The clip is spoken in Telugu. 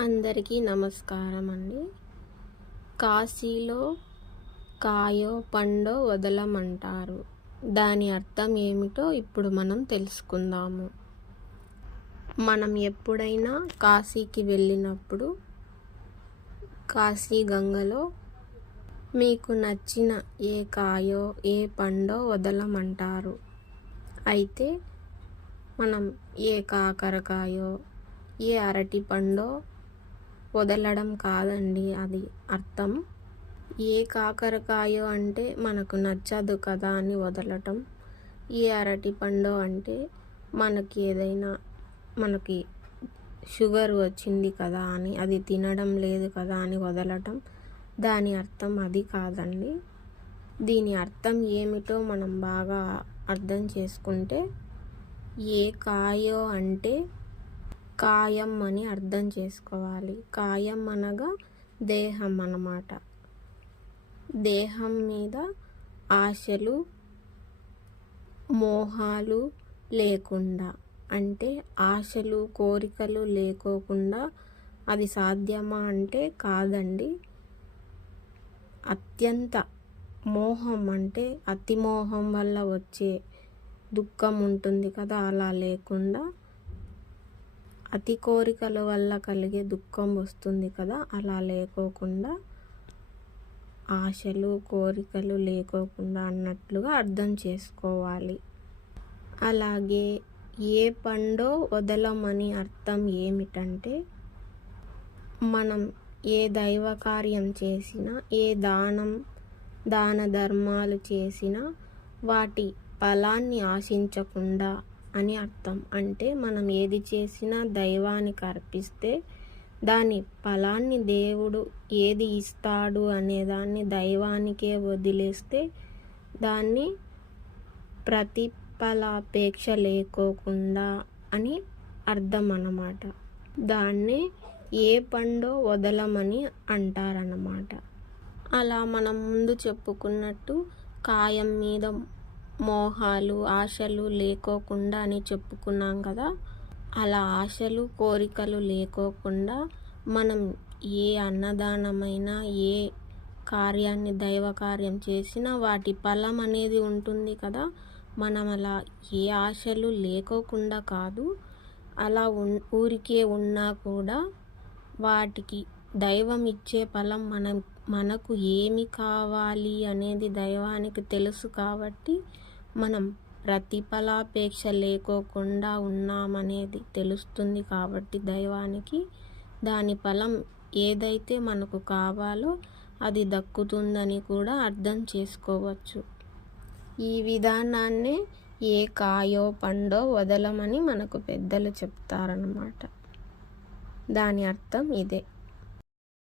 అందరికీ నమస్కారం అండి. కాశీలో కాయో పండో వదలమంటారు. దాని అర్థం ఏమిటో ఇప్పుడు మనం తెలుసుకుందాము. మనం ఎప్పుడైనా కాశీకి వెళ్ళినప్పుడు కాశీ గంగలో మీకు నచ్చిన ఏ కాయో ఏ పండో వదలమంటారు. అయితే మనం ఏ కాకరకాయో ఏ అరటి పండో వదలడం కాదండి అది అర్థం. ఏ కాకరకాయో అంటే మనకు నచ్చదు కదా అని వదలటం, ఏ అరటి పండో అంటే మనకి షుగర్ వచ్చింది కదా అని, అది తినడం లేదు కదా అని వదలటం, దాని అర్థం అది కాదండి. దీని అర్థం ఏమిటో మనం బాగా అర్థం చేసుకుంటే, ఏ కాయో అంటే కాయం అని అర్థం చేసుకోవాలి. కాయం అనగా దేహం అన్నమాట. దేహం మీద ఆశలు మోహాలు లేకుండా, అంటే ఆశలు కోరికలు లేకోకుండా అది సాధ్యమా అంటే కాదండి. అత్యంత మోహం అంటే అతి మోహం వల్ల వచ్చే దుఃఖం ఉంటుంది కదా, అలా లేకుండా అతి కోరికల వల్ల కలిగే దుఃఖం వస్తుంది కదా, అలా లేకోకుండా ఆశలు కోరికలు లేకోకుండా అన్నట్లుగా అర్థం చేసుకోవాలి. అలాగే ఏ పండో వదలమని అర్థం ఏమిటంటే, మనం ఏ దైవ కార్యం చేసినా, ఏ దాన ధర్మాలు చేసినా వాటి ఫలాన్ని ఆశించకుండా అని అర్థం. అంటే మనం ఏది చేసినా దైవానికి అర్పిస్తే దాని ఫలాన్ని దేవుడు ఏది ఇస్తాడు అనేదాన్ని దైవానికే వదిలేస్తే దాన్ని ప్రతిఫలాపేక్ష లేకోకుండా అని అర్థం అన్నమాట. దాన్నే ఏ పండో వదలమని అంటారన్నమాట. అలా మనం ముందు చెప్పుకున్నట్టు కాయం మీద మోహాలు ఆశలు లేకోకుండా అని చెప్పుకున్నాం కదా, అలా ఆశలు కోరికలు లేకోకుండా మనం ఏ అన్నదానమైనా ఏ కార్యాన్ని దైవ కార్యం చేసినా వాటి ఫలం అనేది ఉంటుంది కదా. మనం అలా ఏ ఆశలు లేకోకుండా కాదు, అలా ఊరికే ఉన్నా కూడా వాటికి దైవం ఇచ్చే ఫలం మనకు ఏమి కావాలి అనేది దైవానికి తెలుసు కాబట్టి మనం ప్రతిఫలాపేక్ష లేకోకుండా ఉన్నామనేది తెలుస్తుంది కాబట్టి దైవానికి దాని ఫలం ఏదైతే మనకు కావాలో అది దక్కుతుందని కూడా అర్థం చేసుకోవచ్చు. ఈ విధానాన్నే ఏ కాయో పండో వదలమని మనకు పెద్దలు చెప్తారన్నమాట. దాని అర్థం ఇదే.